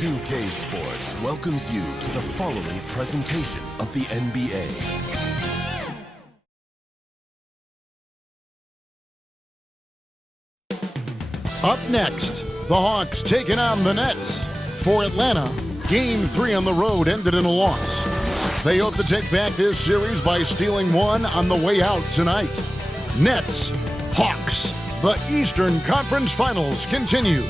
2K Sports welcomes you to the following presentation of the NBA. Up next, the Hawks taking on the Nets. For Atlanta, Game 3 on the road ended in a loss. They hope to take back this series by stealing one on the way out tonight. Nets, Hawks, the Eastern Conference Finals continue.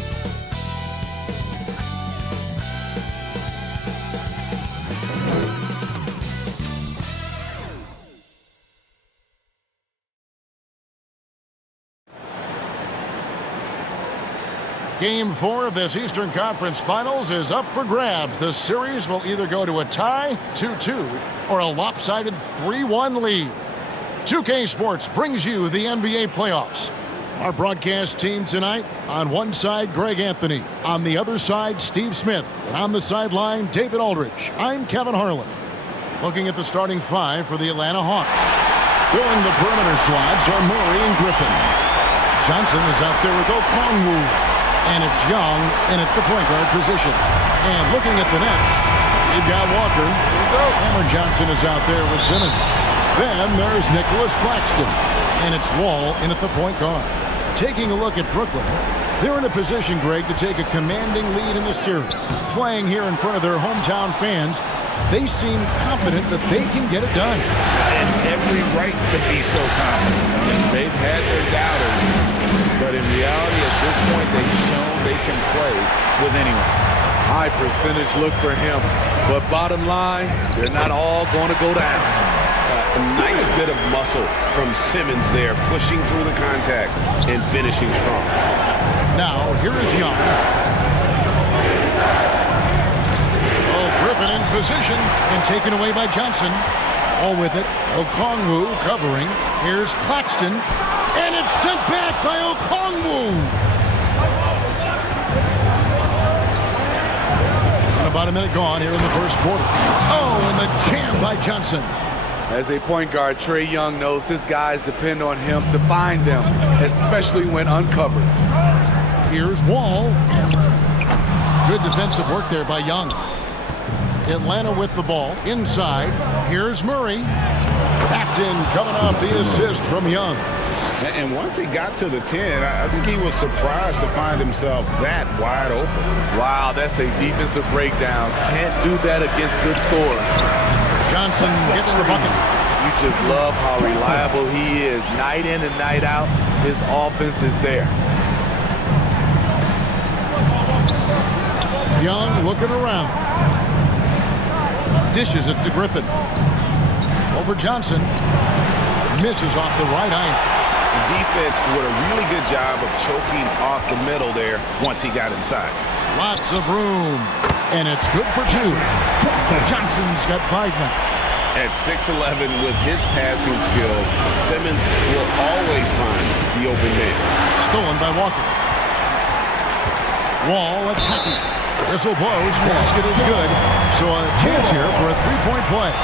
Game 4 of this Eastern Conference Finals is up for grabs. The series will either go to a tie, 2-2, or a lopsided 3-1 lead. 2K Sports brings you the NBA playoffs. Our broadcast team tonight, on one side, Greg Anthony. On the other side, Steve Smith. And on the sideline, David Aldridge. I'm Kevin Harlan. Looking at the starting five for the Atlanta Hawks. Filling the perimeter slots are Murray and Griffin. Johnson is out there with Okongwu. And it's Young in at the point guard position. And looking at the Nets, you've got Walker. Hammer Johnson is out there with Simmons. Then there's Nicholas Claxton. And it's Wall in at the point guard. Taking a look at Brooklyn, they're in a position, Greg, to take a commanding lead in the series. Playing here in front of their hometown fans, they seem confident that they can get it done. And every right to be so confident. They've had their doubters. But in reality, at this point, they've shown they can play with anyone. High percentage look for him. But bottom line, they're not all going to go down. A nice bit of muscle from Simmons there, pushing through the contact and finishing strong. Now, here is Young. Oh, Griffin in position and taken away by Johnson. All with it. Okongwu covering. Here's Claxton. And it's sent back by Okongwu. And about a minute gone here in the first quarter. Oh, and the jam by Johnson. As a point guard, Trae Young knows his guys depend on him to find them, especially when uncovered. Here's Wall. Good defensive work there by Young. Atlanta with the ball. Inside. Here's Murray. That's in, coming off the assist from Young. And once he got to the 10, I think he was surprised to find himself that wide open. Wow, that's a defensive breakdown. Can't do that against good scorers. Johnson gets the bucket. You just love how reliable he is. Night in and night out, his offense is there. Young looking around. Dishes it to Griffin. Over Johnson. Misses off the right eye. The defense did a really good job of choking off the middle there once he got inside. Lots of room. And it's good for two. Johnson's got 5 now. At 6'11" with his passing skills, Simmons will always find the open man. Stolen by Walker. Wall attacking. Whistle blows. Basket is good. So a chance here for a three-point play.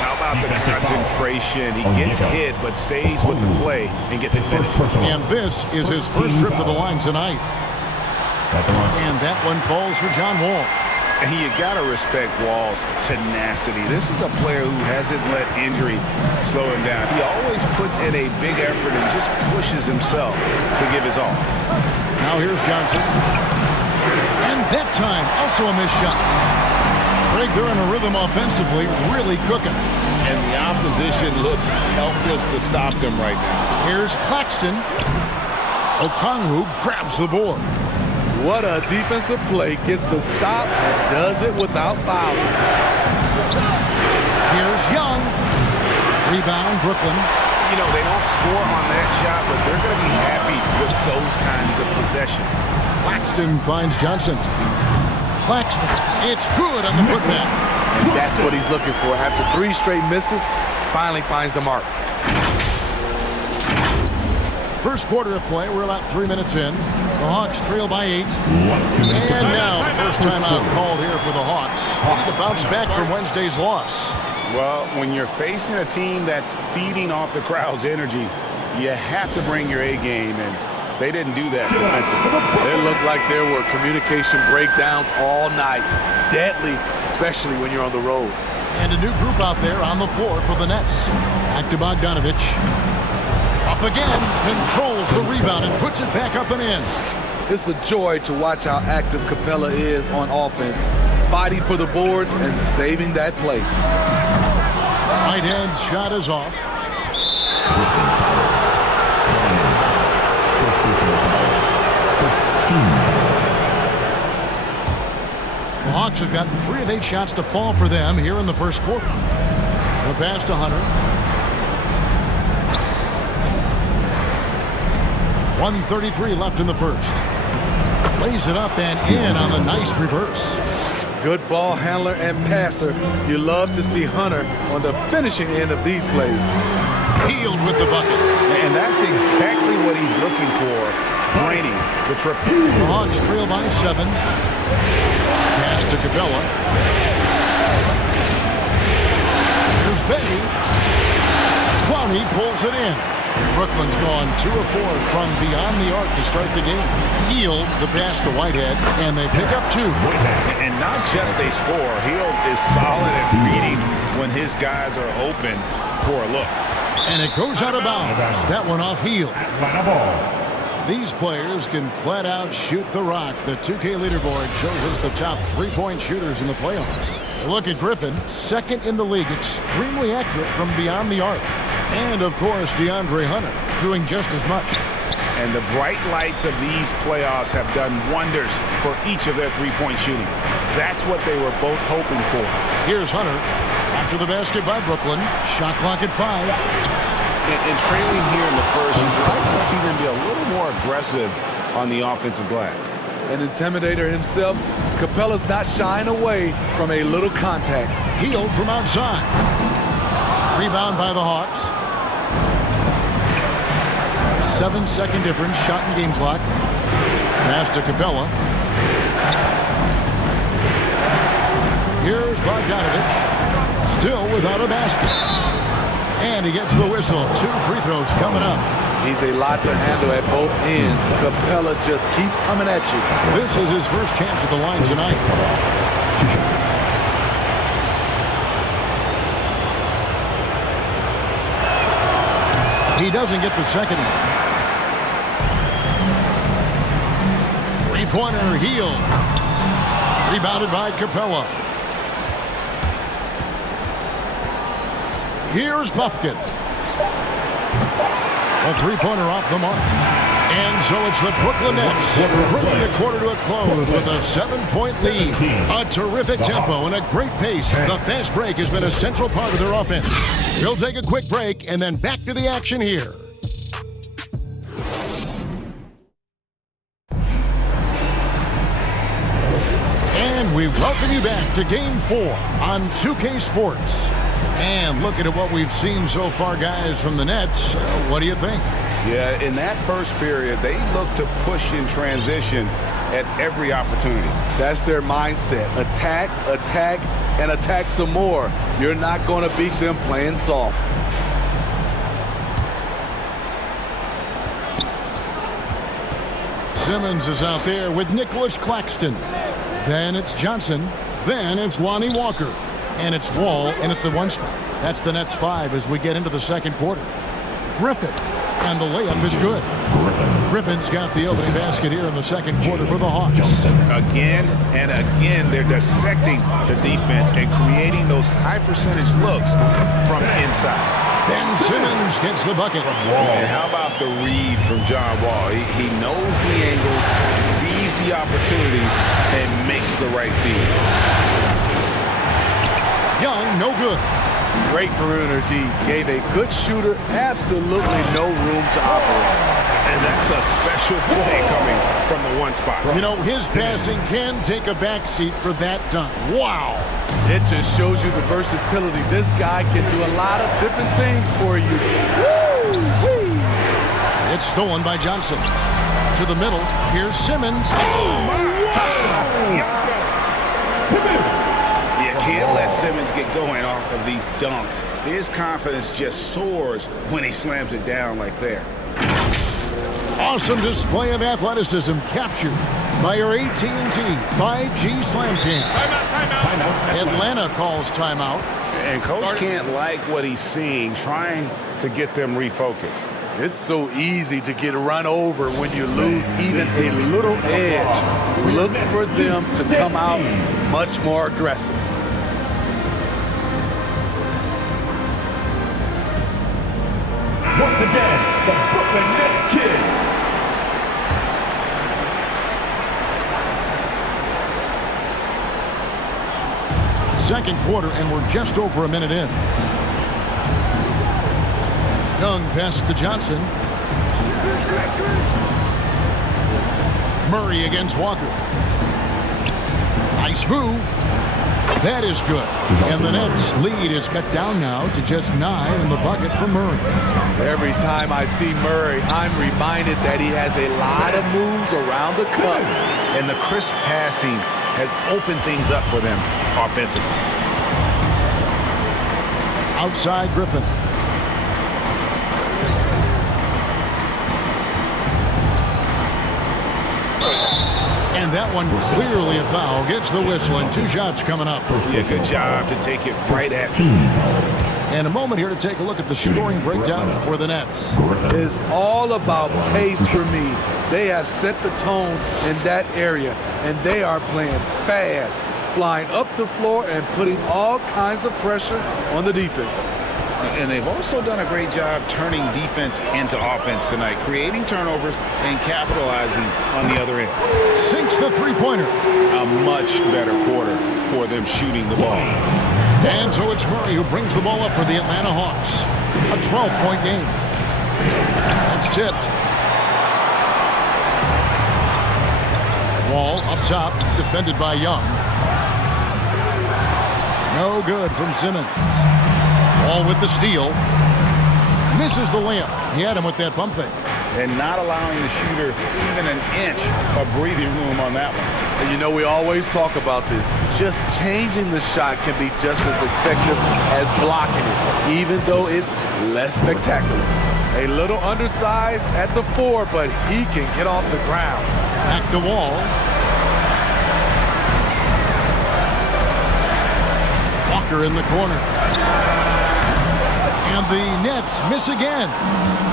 How about the concentration? He gets hit but stays with the play and gets a finish. And this is his first trip to the line tonight. And that one falls for John Wall. And you got to respect Wall's tenacity. This is a player who hasn't let injury slow him down. He always puts in a big effort and just pushes himself to give his all. Now here's Johnson. And that time, also a missed shot. Greg, they're in a rhythm offensively, really cooking. And the opposition looks helpless to stop them right now. Here's Claxton. Okongwu grabs the board. What a defensive play. Gets the stop and does it without fouling. Here's Young. Rebound, Brooklyn. You know, they don't score on that shot, but they're going to be happy with those kinds of possessions. Claxton finds Johnson. Claxton. It's good on the putback. And that's what he's looking for. After 3 straight misses, finally finds the mark. First quarter of play. We're about 3 minutes in. The Hawks trail by 8. And now the first time out called here for the Hawks. Need to bounce back from Wednesday's loss. Well, when you're facing a team that's feeding off the crowd's energy, you have to bring your A game. And They didn't do that defensively. It looked like there were communication breakdowns all night. Deadly, especially when you're on the road. And a new group out there on the floor for the Nets. Back to Bogdanovich. Up again, controls the rebound and puts it back up and in. It's a joy to watch how active Capella is on offense, fighting for the boards and saving that play. Whitehead's shot is off. The Hawks have gotten 3 of 8 shots to fall for them here in the first quarter. The pass to Hunter. 1:33 left in the first. Lays it up and in on the nice reverse. Good ball handler and passer. You love to see Hunter on the finishing end of these plays. Healed with the bucket. And that's exactly what he's looking for, draining the triple. The Hawks trail by 7. Pass to Capella. Here's Bay. Clowney pulls it in. Brooklyn's gone 2 of 4 from beyond the arc to start the game. Hield the pass to Whitehead, and they pick up 2. And not just a score. Hield is solid at reading when his guys are open for a look. And it goes out of bounds. That one off Hield. These players can flat out shoot the rock. The 2K leaderboard shows us the top 3-point shooters in the playoffs. Look at Griffin, second in the league, extremely accurate from beyond the arc. And, of course, DeAndre Hunter doing just as much. And the bright lights of these playoffs have done wonders for each of their 3-point shooting. That's what they were both hoping for. Here's Hunter after the basket by Brooklyn. Shot clock at 5. And trailing here in the first, you'd like to see them be a little more aggressive on the offensive glass. An intimidator himself, Capella's not shying away from a little contact. Hield from outside. Rebound by the Hawks. 7-second difference, shot and game clock. Pass to Capella. Here's Bogdanovich. Still without a basket. And he gets the whistle. 2 free throws coming up. He's a lot to handle at both ends. Capella just keeps coming at you. This is his first chance at the line tonight. He doesn't get the second one. Three-pointer, Hield. Rebounded by Capella. Here's Buffkin. A three-pointer off the mark. And so it's the Brooklyn Nets bringing the quarter to a close with a 7-point lead. A terrific tempo and a great pace. The fast break has been a central part of their offense. We'll take a quick break and then back to the action here. And we welcome you back to Game 4 on 2K Sports. And looking at what we've seen so far, guys, from the Nets, what do you think? Yeah, in that first period, they looked to push in transition at every opportunity. That's their mindset. Attack, attack, and attack some more. You're not going to beat them playing soft. Simmons is out there with Nicholas Claxton. Then it's Johnson. Then it's Lonnie Walker. And it's Wall, and it's the 1 spot. That's the Nets 5 as we get into the second quarter. Griffin, and the layup is good. Griffin's got the opening basket here in the second quarter for the Hawks. Again and again, they're dissecting the defense and creating those high-percentage looks from inside. Ben Simmons gets the bucket. And how about the read from John Wall? He knows the angles, sees the opportunity, and makes the right feed. Young, no good. Great perimeter D. Gave a good shooter absolutely no room to operate. And that's a special play coming from the 1 spot. You know, his passing can take a backseat for that dunk. Wow. It just shows you the versatility. This guy can do a lot of different things for you. Woo-wee. It's stolen by Johnson. To the middle. Here's Simmons. Oh, wow. Can't let Simmons get going off of these dunks. His confidence just soars when he slams it down like there. Awesome display of athleticism captured by your AT&T 5G Slam Cam. Timeout. Atlanta calls timeout. And coach can't like what he's seeing, trying to get them refocused. It's so easy to get run over when you lose even a little edge. Look for them to come out much more aggressive. Once again, the Brooklyn Nets kid. Second quarter, and we're just over a minute in. Young pass to Johnson. Murray against Walker. Nice move. That is good. And the Nets lead is cut down now to just 9 in the bucket for Murray. Every time I see Murray, I'm reminded that he has a lot of moves around the cup. And the crisp passing has opened things up for them offensively. Outside Griffin. And that one clearly a foul. Gets the whistle and 2 shots coming up. Yeah, good job to take it right at him. And a moment here to take a look at the scoring breakdown for the Nets. It's all about pace for me. They have set the tone in that area, and they are playing fast, flying up the floor and putting all kinds of pressure on the defense. And they've also done a great job turning defense into offense tonight, creating turnovers and capitalizing on the other end. Sinks the three-pointer. A much better quarter for them shooting the ball. And so it's Murray who brings the ball up for the Atlanta Hawks. A 12-point game. That's tipped. Wall up top, defended by Young. No good from Simmons. Wall with the steal. Misses the layup. He had him with that pump fake. And not allowing the shooter even an inch of breathing room on that one. And you know, we always talk about this. Just changing the shot can be just as effective as blocking it, even though it's less spectacular. A little undersized at the 4, but he can get off the ground. Back to Wall. Walker in the corner. And the Nets miss again.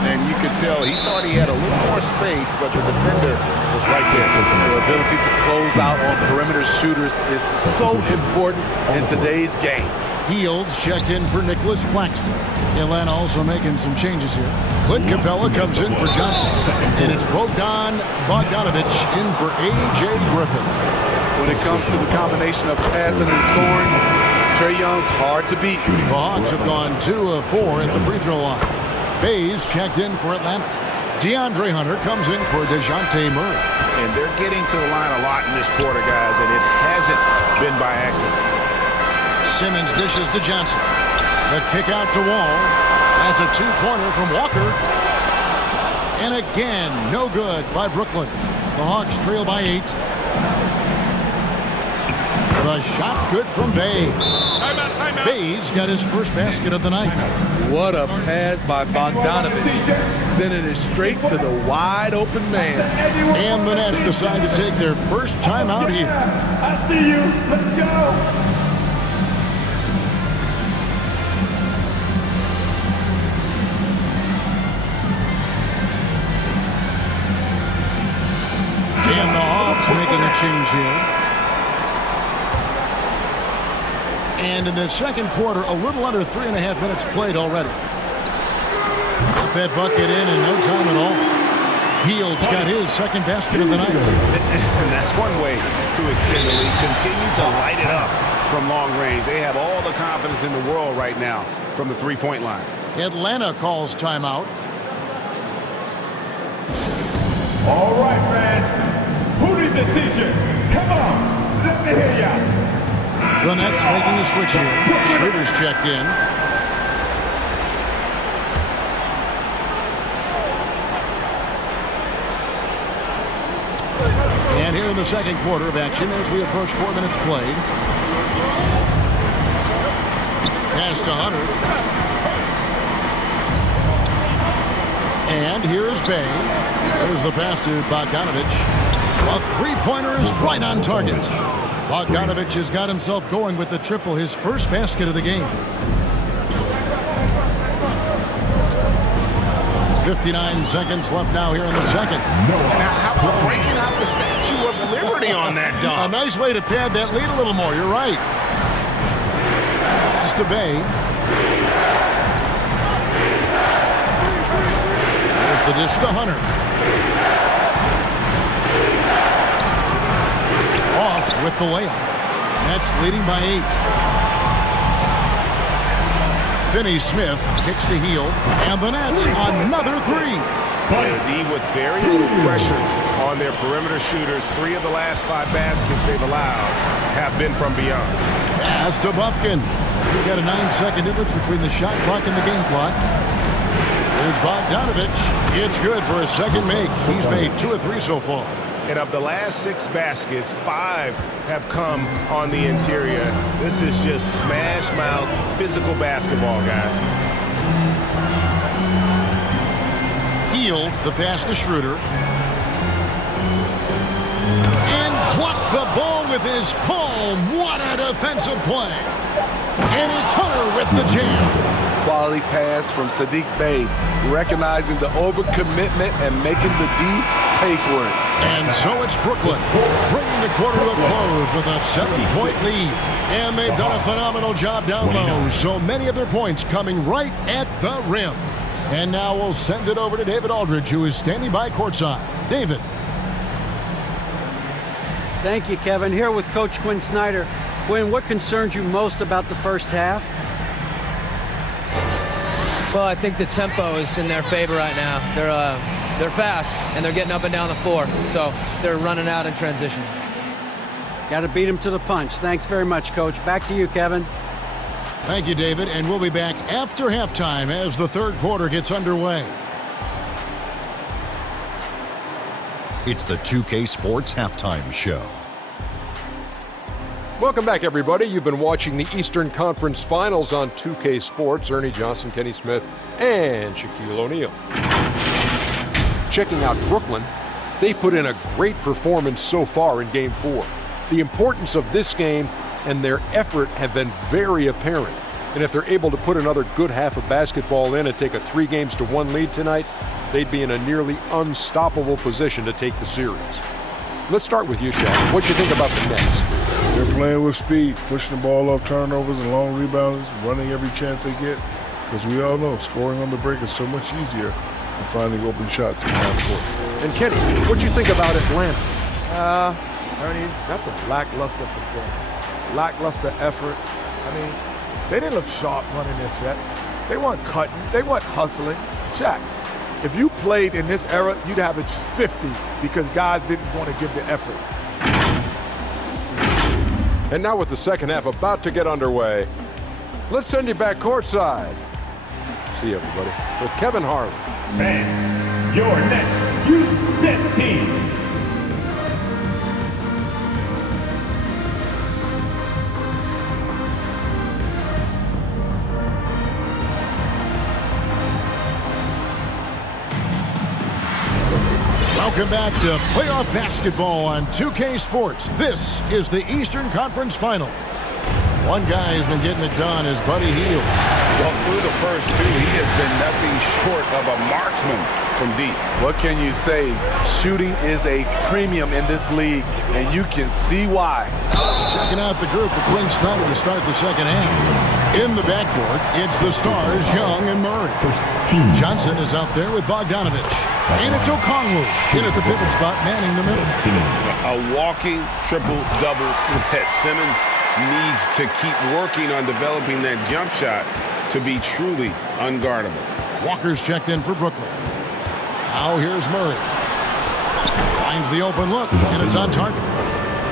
And you could tell he thought he had a little more space, but the defender was right there. The ability to close out on perimeter shooters is so important in today's game. Fields checked in for Nicholas Claxton. Atlanta also making some changes here. Clint Capella comes in for Johnson. And it's Bogdan Bogdanovic in for A.J. Griffin. When it comes to the combination of passing and scoring, Trae Young's hard to beat. The Hawks have gone 2 of 4 at the free throw line. Bays checked in for Atlanta. DeAndre Hunter comes in for DeJounte Murray. And they're getting to the line a lot in this quarter, guys, and it hasn't been by accident. Simmons dishes to Johnson. The kick out to Wall. That's a 2-pointer from Walker. And again, no good by Brooklyn. The Hawks trail by 8. The shot's good from Bay. Timeout. Bay's got his first basket of the night. What a pass by Bogdanovic, sending it straight to the wide open man. And the Nets decide to take their first time out here. I see you. Let's go. And the Hawks making a change here. And in the second quarter, a little under 3.5 minutes played already. Got that bucket in no time at all. Fields got his second basket of the night. And that's one way to extend the lead. Continue to light it up from long range. They have all the confidence in the world right now from the three-point line. Atlanta calls timeout. All right, fans. Who needs a t-shirt? Come on. Let me hear ya. The Nets making a switch here. Schroeder's checked in. And here in the second quarter of action as we approach 4 minutes played. Pass to Hunter. And here's Bay. There's the pass to Bogdanovich. A three-pointer is right on target. Bogdanovich has got himself going with the triple, his first basket of the game. 59 seconds left now here in the second. Now, how about breaking out the Statue of Liberty on that dunk? A nice way to pad that lead a little more. You're right. Pass to Bay. There's the dish to Hunter. Off with the layup. Nets leading by 8. Finney-Smith kicks to Heel, and the Nets another three. D with very little pressure on their perimeter shooters. 3 of the last 5 baskets they've allowed have been from beyond. Pass to Bufkin. We've got a 9-second difference between the shot clock and the game clock. Here's Bogdanovich. It's good for a second make. He's made 2 of 3 so far. And of the last 6 baskets, 5 have come on the interior. This is just smash mouth physical basketball, guys. Heel, the pass to Schroeder. And blocked the ball with his palm. What a defensive play. And it's Hunter with the jam. Quality pass from Saddiq Bey, recognizing the overcommitment and making the D pay for it. And so it's Brooklyn, bringing the quarter to a close with a 7-point lead. And they've done a phenomenal job down low. So many of their points coming right at the rim. And now we'll send it over to David Aldridge, who is standing by courtside. David. Thank you, Kevin. Here with Coach Quinn Snyder. Quinn, what concerns you most about the first half? Well, I think the tempo is in their favor right now. They're fast, and they're getting up and down the floor, so they're running out in transition. Got to beat them to the punch. Thanks very much, Coach. Back to you, Kevin. Thank you, David, and we'll be back after halftime as the third quarter gets underway. It's the 2K Sports Halftime Show. Welcome back, everybody. You've been watching the Eastern Conference Finals on 2K Sports. Ernie Johnson, Kenny Smith, and Shaquille O'Neal. Checking out Brooklyn, they put in a great performance so far in Game 4. The importance of this game and their effort have been very apparent. And if they're able to put another good half of basketball in and take a 3-1 lead tonight, they'd be in a nearly unstoppable position to take the series. Let's start with you, Shaq. What do you think about the Nets? They're playing with speed, pushing the ball off turnovers and long rebounds, running every chance they get. Because we all know scoring on the break is so much easier than finding open shots in half court. And Kenny, what do you think about Atlanta? Ernie, that's a lackluster performance. Lackluster effort. I mean, they didn't look sharp running their sets. They weren't cutting. They weren't hustling. Shaq, if you played in this era, you'd average 50 because guys didn't want to give the effort. And now with the second half about to get underway, let's send you back courtside. See you, everybody, with Kevin Harlan. And your next youth Nets team. Welcome back to playoff basketball on 2K Sports. This is the Eastern Conference Finals. One guy who's been getting it done is Buddy Hield. Well, through the first 2, he has been nothing short of a marksman from deep. What can you say? Shooting is a premium in this league, and you can see why. Checking out the group for Quinn Snyder to start the second half. In the backcourt, it's the stars, Young and Murray. Johnson is out there with Bogdanovich. And it's Okongwu in at the pivot spot, manning the middle. A walking triple-double threat. Simmons needs to keep working on developing that jump shot to be truly unguardable. Walker's checked in for Brooklyn. Now here's Murray. Finds the open look, and it's on target.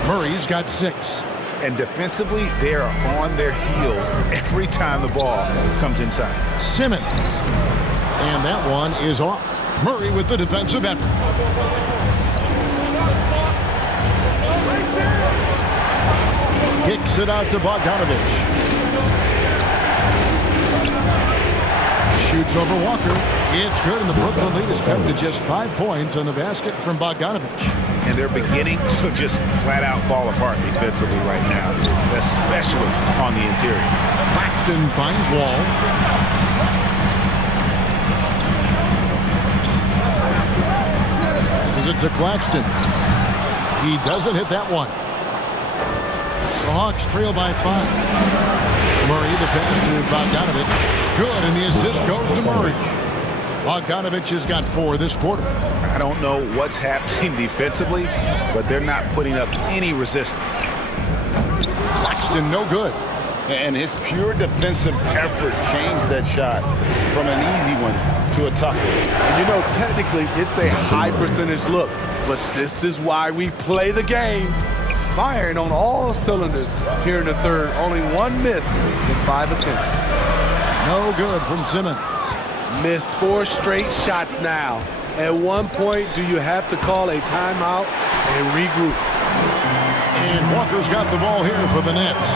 Murray's got 6. And defensively, they are on their heels every time the ball comes inside. Simmons. And that one is off. Murray with the defensive effort. Kicks it out to Bogdanovich. Shoots over Walker. It's good, and the Brooklyn lead is cut to just 5 points on the basket from Bogdanovich. And they're beginning to just flat out fall apart defensively right now, especially on the interior. Claxton finds Wall. Passes it to Claxton. He doesn't hit that one. The Hawks trail by 5. Murray, the pass to Bogdanovich. Good, and the assist goes to Murray. Bogdanovich has got 4 this quarter. I don't know what's happening defensively, but they're not putting up any resistance. Claxton, no good. And his pure defensive effort changed that shot from an easy one to a tough one. You know, technically, it's a high percentage look, but this is why we play the game. Firing on all cylinders here in the third. Only 1 miss in 5 attempts. No good from Simmons. Missed 4 straight shots now. At one point, do you have to call a timeout and regroup? And Walker's got the ball here for the Nets.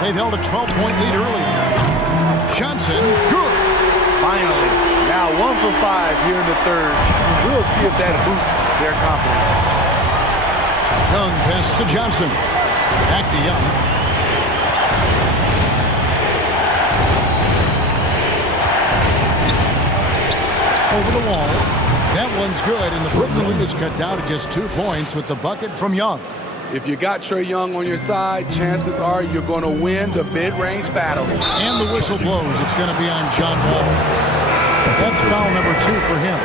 They've held a 12-point lead earlier. Johnson, good. Finally, now 1 for 5 here in the third. We'll see if that boosts their confidence. Young pass to Johnson. Back to Young. Over the wall. That one's good, and the Brooklyn lead is cut down to just 2 points with the bucket from Young. If you got Trae Young on your side, chances are you're going to win the mid-range battle. And the whistle blows. It's going to be on John Wall. That's foul number 2 for him.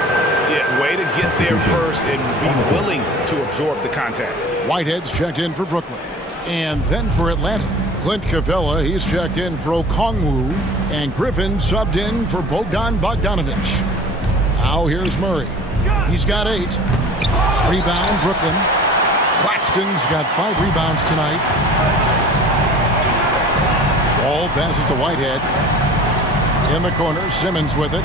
Yeah, way to get there first and be willing to absorb the contact. Whitehead's checked in for Brooklyn. And then for Atlanta, Clint Capella, he's checked in for Okongwu. And Griffin subbed in for Bogdan Bogdanovich. Now here's Murray. He's got 8. Rebound, Brooklyn. Claxton's got 5 rebounds tonight. Ball passes to Whitehead. In the corner, Simmons with it.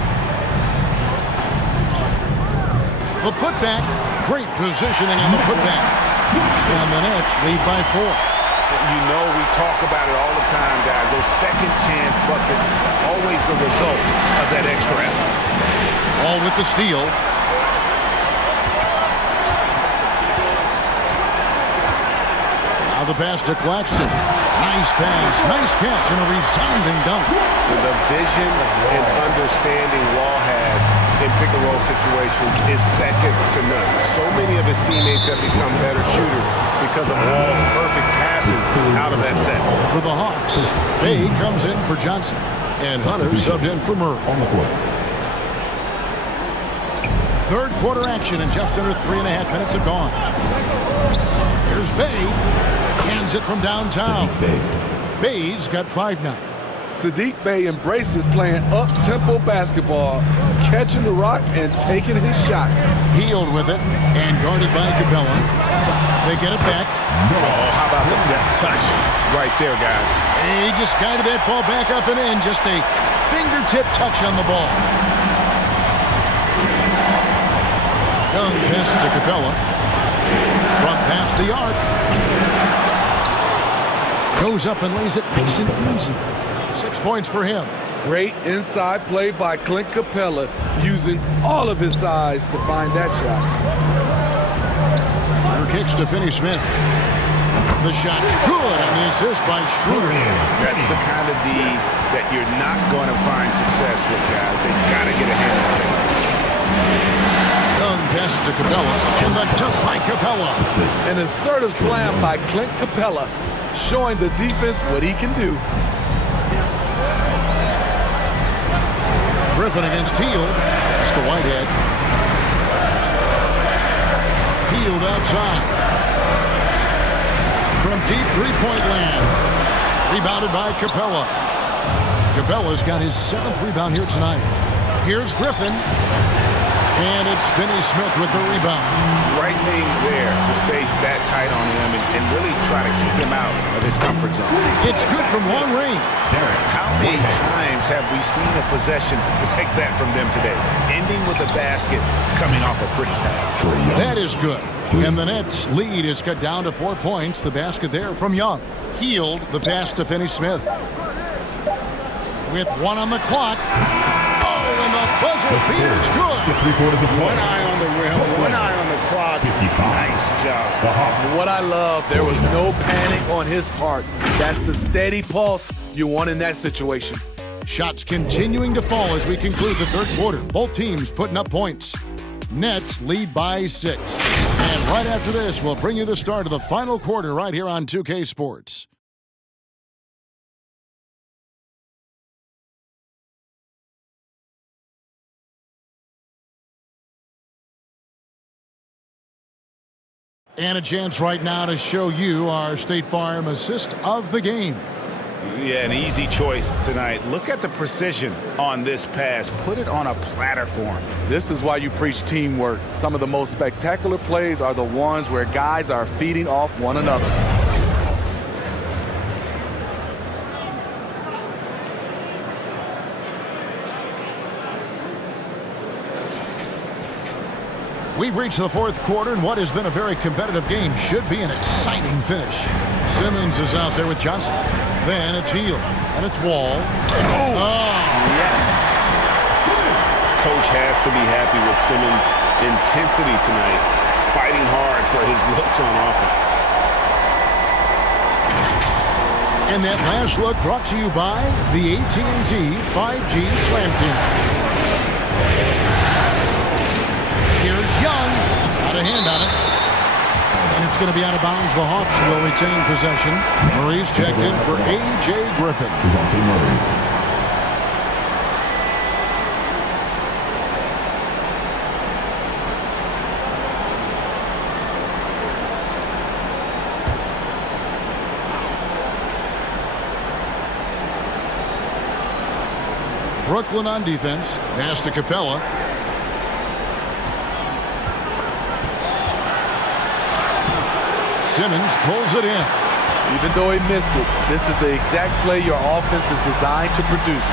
The putback. Great positioning on the putback. And the Nets lead by 4. You know, we talk about it all the time, guys. Those second chance buckets, always the result of that extra effort. All with the steal. Now the pass to Claxton. Nice pass, nice catch, and a resounding dunk. The vision and understanding Wall has in pick-and-roll situations is second to none. So many of his teammates have become better shooters because of Wall's perfect passes out of that set. For the Hawks, Bay comes in for Johnson, and Hunter subbed in for Murray. On the court. Third quarter action, and just under 3.5 minutes have gone. Here's Bay. Hands it from downtown. Bay's got 5 now. Sadiq Bey embraces playing up-tempo basketball, catching the rock and taking his shots. Healed with it and guarded by Capella. They get it back. Oh, how about the deft touch right there, guys. He just guided that ball back up and in. Just a fingertip touch on the ball. Young pass to Capella. Front pass the arc. Goes up and lays it nice and easy. 6 points for him. Great inside play by Clint Capella, using all of his size to find that shot. Schroeder kicks to Finney-Smith. The shot's good, and the assist by Schroeder. That's the kind of D that you're not going to find success with, guys. They got to get a handle on it. Young pass to Capella, and the dunk by Capella. An assertive slam by Clint Capella, showing the defense what he can do. Griffin against Teal. Pass to Whitehead. Peeled outside. From deep three-point land. Rebounded by Capella. Capella's got his 7th rebound here tonight. Here's Griffin. And it's Finney-Smith with the rebound. Right thing there to stay that tight on him and really try to keep him out of his comfort zone. It's good from long range. How many times have we seen a possession like that from them today? Ending with a basket, coming off a pretty pass. That is good. And the Nets' lead is cut down to 4 points. The basket there from Young. Healed the pass to Finney-Smith. With 1 on the clock. Oh, and the buzzer beater's good. One eye on the rim, one eye on the clock. Nice job. What I love, there was no panic on his part. That's the steady pulse you want in that situation. Shots continuing to fall as we conclude the third quarter. Both teams putting up points. Nets lead by 6. And right after this, we'll bring you the start of the final quarter right here on 2K Sports. And a chance right now to show you our State Farm assist of the game. Yeah, an easy choice tonight. Look at the precision on this pass. Put it on a platter for him. This is why you preach teamwork. Some of the most spectacular plays are the ones where guys are feeding off one another. We've reached the fourth quarter, and what has been a very competitive game should be an exciting finish. Simmons is out there with Johnson. Then it's Hield, and it's Wall. Yes. Coach has to be happy with Simmons' intensity tonight, fighting hard for his looks on offense. And that last look brought to you by the AT&T 5G Slam King. Here's Young, got a hand on it. And it's going to be out of bounds. The Hawks will retain possession. Murray's checked in for A.J. Griffin. Brooklyn on defense. Pass to Capella. Simmons pulls it in. Even though he missed it, this is the exact play your offense is designed to produce.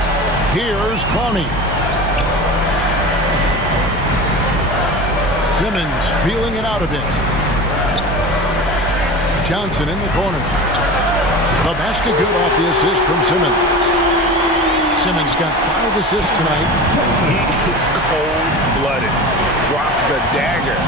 Here's Clowney. Simmons feeling it out a bit. Johnson in the corner. The basket good off the assist from Simmons. Simmons got 5 assists tonight. He is cold-blooded. Drops the dagger.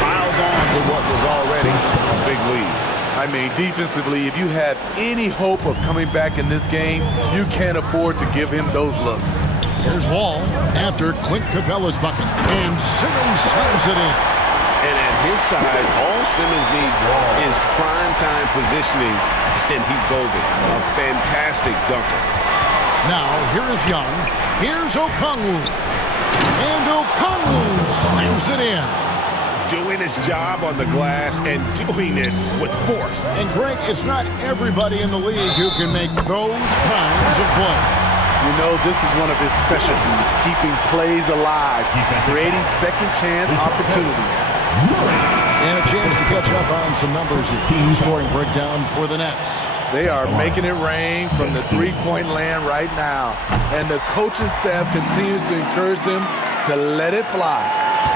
Piles on to what was already a big lead. I mean, defensively, if you have any hope of coming back in this game, you can't afford to give him those looks. Here's Wall after Clint Capella's bucket. And Simmons slams it in. And at his size, all Simmons needs is prime-time positioning, and he's golden. A fantastic dunker. Now, here is Young. Here's Okongwu. And Okongwu slams it in. Doing his job on the glass and doing it with force. And Greg, it's not everybody in the league who can make those kinds of plays. You know, this is one of his specialties, keeping plays alive, creating second chance opportunities. And a chance to catch up on some numbers here. Scoring breakdown for the Nets. They are making it rain from the three-point land right now. And the coaching staff continues to encourage them to let it fly.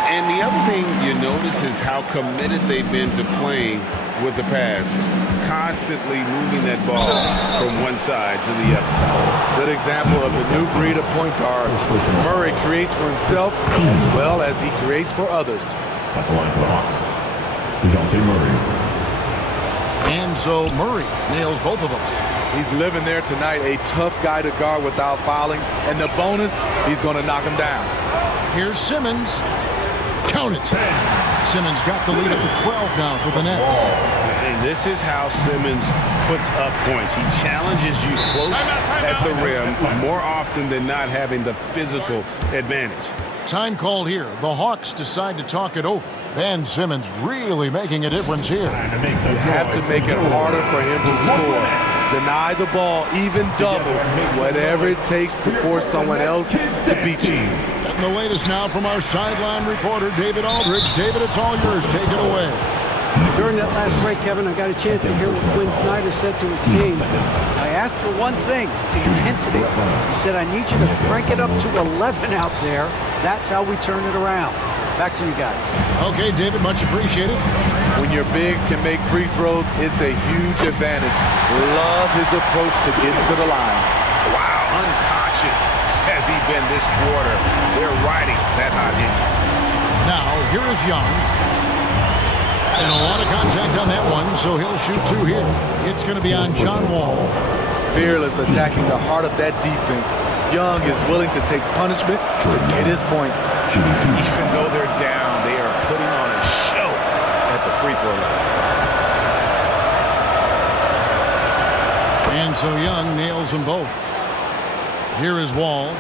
And the other thing you notice is how committed they've been to playing with the pass. Constantly moving that ball from one side to the other. Good example of the new breed of point guards. Murray creates for himself as well as he creates for others. At the line for the Hawks, DeJounte Murray. And so Murray nails both of them. He's living there tonight, a tough guy to guard without fouling. And the bonus, he's going to knock him down. Here's Simmons. Count it. Simmons got the lead up to 12 now for the Nets. And this is how Simmons puts up points. He challenges you close at the rim more often than not, having the physical advantage. Time called here. The Hawks decide to talk it over. Ben Simmons really making a difference here. You have to make it harder for him to score. Deny the ball, even double, whatever it takes to force someone else to beat you. And the latest now from our sideline reporter, David Aldridge. David, it's all yours. Take it away. During that last break, Kevin, I got a chance to hear what Quinn Snyder said to his team. I asked for one thing, intensity. He said, I need you to crank it up to 11 out there. That's how we turn it around. Back to you guys. Okay, David, much appreciated. When your bigs can make free throws, it's a huge advantage. Love his approach to getting to the line. Wow, unconscious. has he been this quarter? They're riding that hot hand. Now, here is Young. And a lot of contact on that one, so he'll shoot 2 here. It's going to be on John Wall. Fearless attacking the heart of that defense. Young is willing to take punishment to get his points. Even though they're down, they are putting on a show at the free throw line. And so Young nails them both. Here is Wall.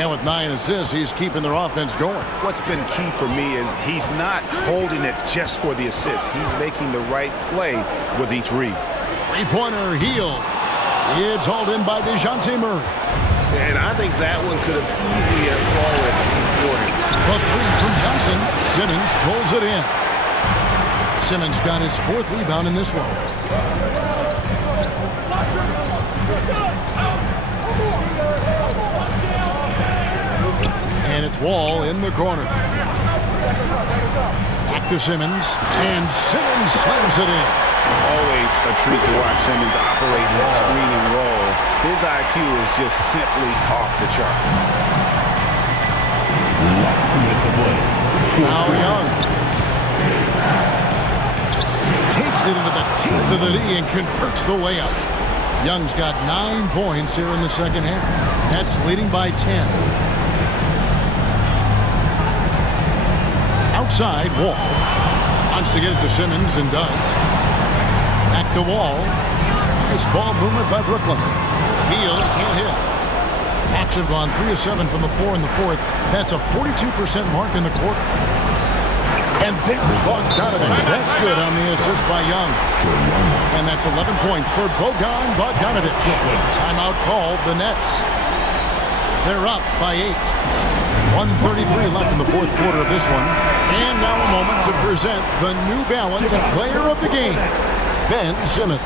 And with 9 assists, he's keeping their offense going. What's been key for me is he's not holding it just for the assist. He's making the right play with each read. Three-pointer, Hield. It's hauled in by DeJounte Murray. And I think that one could have easily fallen for him. A 3 from Johnson. Simmons pulls it in. Simmons got his 4th rebound in this one. And it's Wall in the corner. Back to Simmons. And Simmons slams it in. Always a treat to watch Simmons operate that screening role. His IQ is just simply off the chart. Now Young takes it into the teeth of the D and converts the way up. Young's got 9 points here in the second half. Nets leading by 10. Outside, Wall wants to get it to Simmons and does. Back to Wall. Nice ball movement by Brooklyn. Hield can't hit. Hawks have gone 3 of 7 from the floor in the 4th. That's a 42% mark in the quarter. And there's Bogdanovich. That's good on the assist by Young. And that's 11 points for Bogan Bogdanovich. Timeout called the Nets. They're up by 8. 1:33 left in the 4th quarter of this one. And now a moment to present the New Balance Player of the Game, Ben Simmons.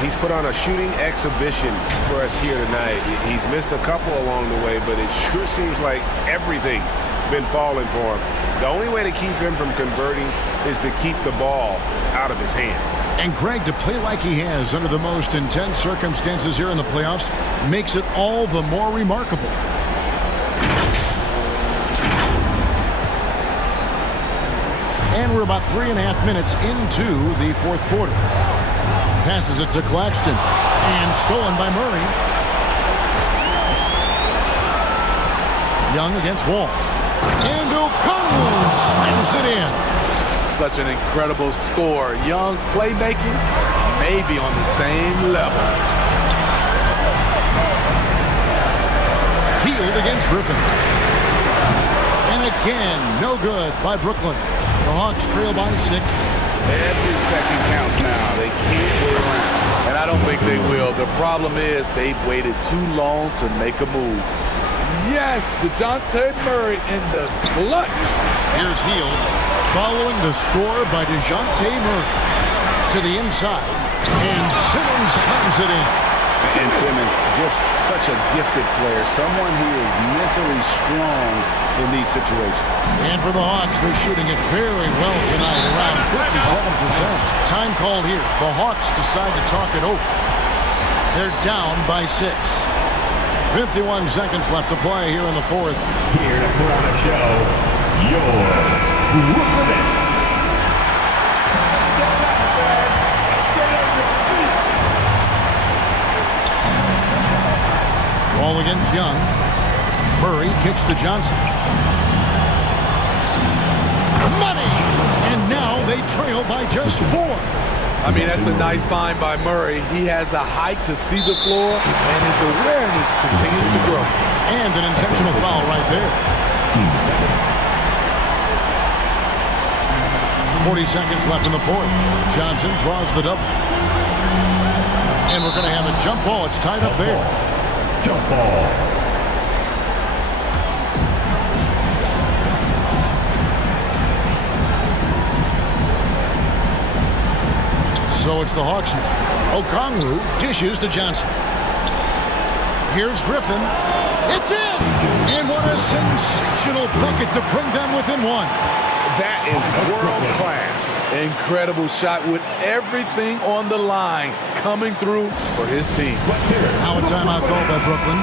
He's put on a shooting exhibition for us here tonight. He's missed a couple along the way, but it sure seems like everything's been falling for him. The only way to keep him from converting is to keep the ball out of his hands. And Greg, to play like he has under the most intense circumstances here in the playoffs makes it all the more remarkable. And we're about 3.5 minutes into the 4th quarter. Passes it to Claxton. And stolen by Murray. Young against Wall. And O'Connell slams it in. Such an incredible score. Young's playmaking may be on the same level. Hield against Griffin. And again, no good by Brooklyn. The Hawks trail by 6. Every second counts now. They can't wait around. And I don't think they will. The problem is they've waited too long to make a move. Yes, DeJounte Murray in the clutch. Here's Hield following the score by DeJounte Murray to the inside. And Simmons slams it in. And Simmons, just such a gifted player, someone who is mentally strong in these situations. And for the Hawks, they're shooting it very well tonight, around 57%. Time called here. The Hawks decide to talk it over. They're down by 6. 51 seconds left to play here in the 4th. Here to put on a show, your Brooklyn Nets. Ball against Young. Murray kicks to Johnson. Money! And now they trail by just 4. I mean, that's a nice find by Murray. He has the height to see the floor, and his awareness continues to grow. And an intentional foul right there. 40 seconds left in the 4th. Johnson draws the double. And we're going to have a jump ball. It's tied up there. Jump ball. So it's the Hawks now. Okongwu dishes to Johnson. Here's Griffin. It's in! And what a sensational bucket to bring them within 1. That is world class. Incredible shot with everything on the line coming through for his team. Now a timeout call by Brooklyn.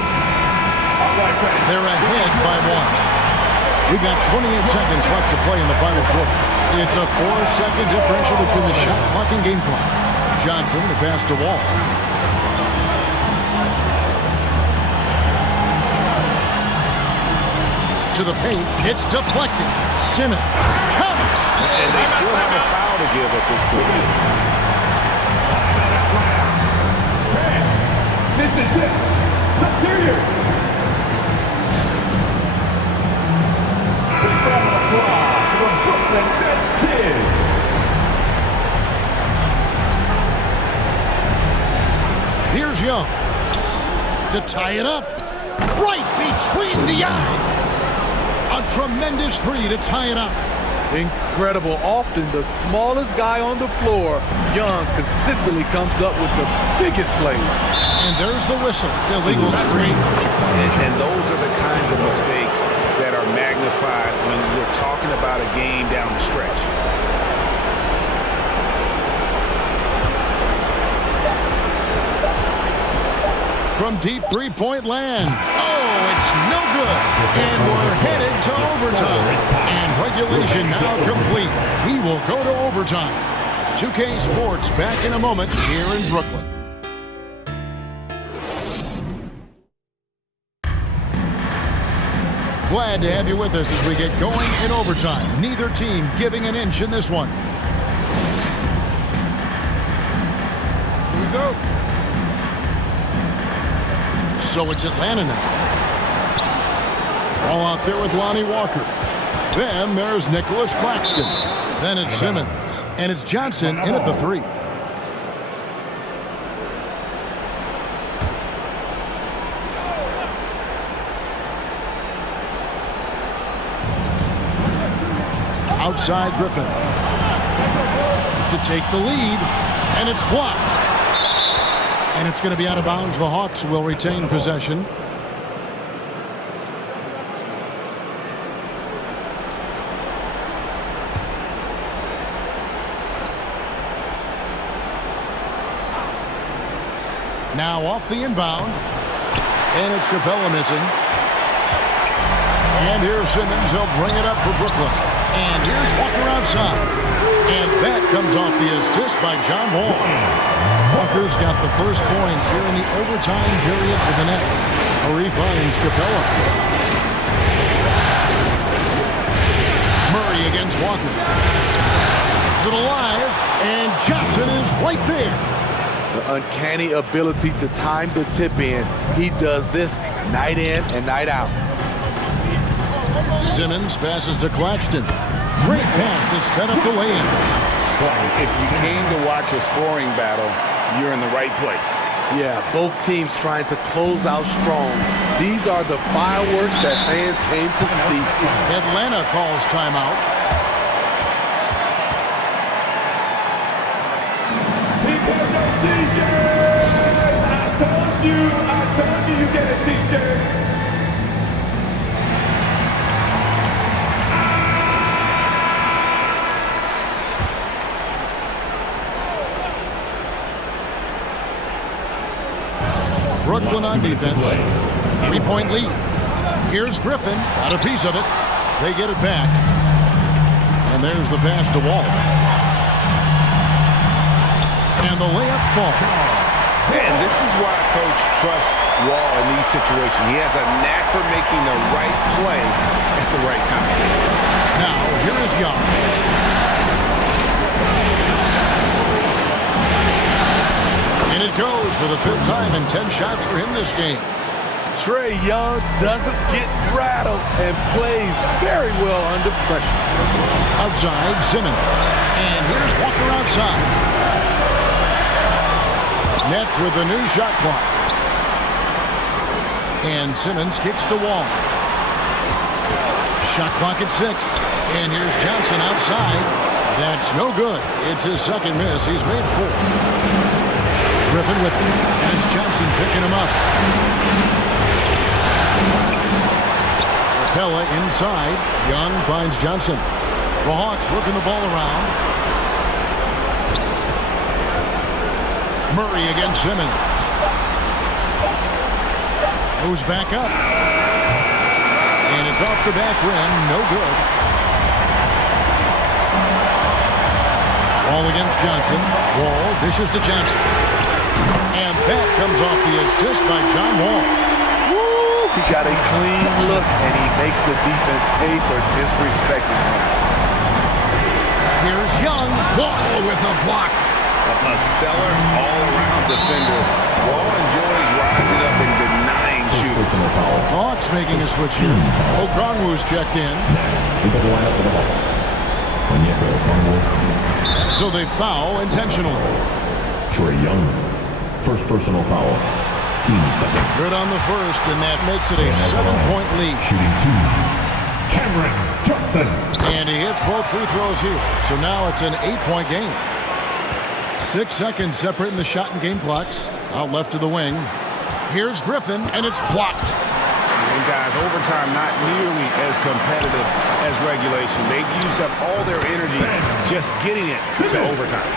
They're ahead by 1. We've got 28 seconds left to play in the final quarter. It's a 4-second differential between the shot clock and game clock. Johnson, the pass to Wall. To the paint, it's deflected. Simmons comes. And they still have a foul to give at this point. This is it. Let's hear you. Big round of applause for Brooklyn Nets kids. Here's Young to tie it up. Right between the eyes. A tremendous three to tie it up. Incredible. Often the smallest guy on the floor, Young consistently comes up with the biggest plays. And there's the whistle. Illegal screen. And those are the kinds of mistakes that are magnified when we're talking about a game down the stretch. From deep three-point land. Oh, it's no good. And we're headed to overtime. And regulation now complete. We will go to overtime. 2K Sports back in a moment here in Brooklyn. Glad to have you with us as we get going in overtime. Neither team giving an inch in this one. Here we go. So it's Atlanta now. All out there with Lonnie Walker. Then there's Nicholas Claxton. Then it's Simmons. And it's Johnson in at the 3. Outside Griffin. To take the lead. And it's blocked. And it's going to be out of bounds. The Hawks will retain possession. Now off the inbound. And it's Capella missing. And here's Simmons. He'll bring it up for Brooklyn. And here's Walker outside. And that comes off the assist by John Wall. Walker's got the first points here in the overtime period for the Nets. Murray finds Capella. Murray against Walker. Is it alive? And Johnson is right there. The uncanny ability to time the tip in. He does this night in and night out. Simmons passes to Claxton. Great pass to set up the lay-in. If you came to watch a scoring battle, you're in the right place. Yeah, both teams trying to close out strong. These are the fireworks that fans came to see. Atlanta calls timeout. People no t-shirts! I told you get a t-shirt. Brooklyn on defense. 3-point lead. Here's Griffin. Got a piece of it. They get it back. And there's the pass to Wall. And the layup falls. And this is why Coach trusts Wall in these situations. He has a knack for making the right play at the right time. Now, here is Young. And it goes for the 5th time and 10 shots for him this game. Trae Young doesn't get rattled and plays very well under pressure. Outside, Simmons. And here's Walker outside. Nets with the new shot clock. And Simmons kicks to Wall. Shot clock at 6. And here's Johnson outside. That's no good. It's his second miss. He's made 4. Griffin with it. And it's Johnson picking him up. Capella inside. Young finds Johnson. The Hawks working the ball around. Murray against Simmons. Goes back up. And it's off the back rim. No good. Wall against Johnson. Wall dishes to Johnson. And that comes off the assist by John Wall. Woo! He got a clean look, and he makes the defense pay for disrespecting him. Here's Young. Wall with a block. A stellar all-around defender. Wall enjoys rising up and denying shooters. Hawks making a switch here. Okongwu's checked in. So they foul intentionally. Trae Young, first personal foul. Team second. Good on the first, and that makes it a 7-point lead. Shooting 2. Cameron Johnson. And he hits both free throws here. So now it's an 8-point game. 6 seconds separating the shot and game clocks. Out left to the wing. Here's Griffin, and it's blocked. And guys, overtime not nearly as competitive as regulation. They've used up all their energy just getting it to overtime.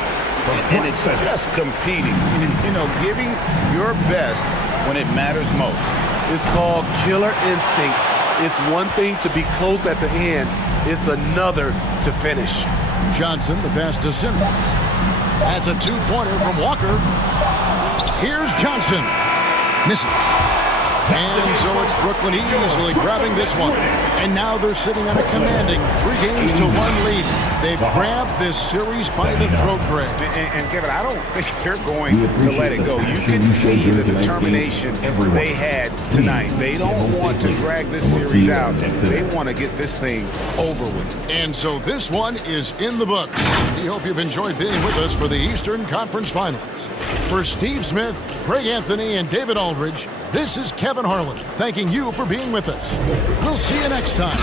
And it's just competing. You know, giving your best when it matters most. It's called killer instinct. It's one thing to be close at the end. It's another to finish. Johnson, the pass to Simmons. That's a two-pointer from Walker. Here's Johnson. Misses. And so it's Brooklyn easily grabbing this one. And now they're sitting on a commanding 3-1 lead. They've grabbed this series by the throat, Greg. And Kevin, I don't think they're going to let it go. You can see the determination they had tonight. They don't want to drag this series out. They want to get this thing over with. And so this one is in the books. We hope you've enjoyed being with us for the Eastern Conference Finals. For Steve Smith, Greg Anthony, and David Aldridge, this is Kevin Harlan thanking you for being with us. We'll see you next time.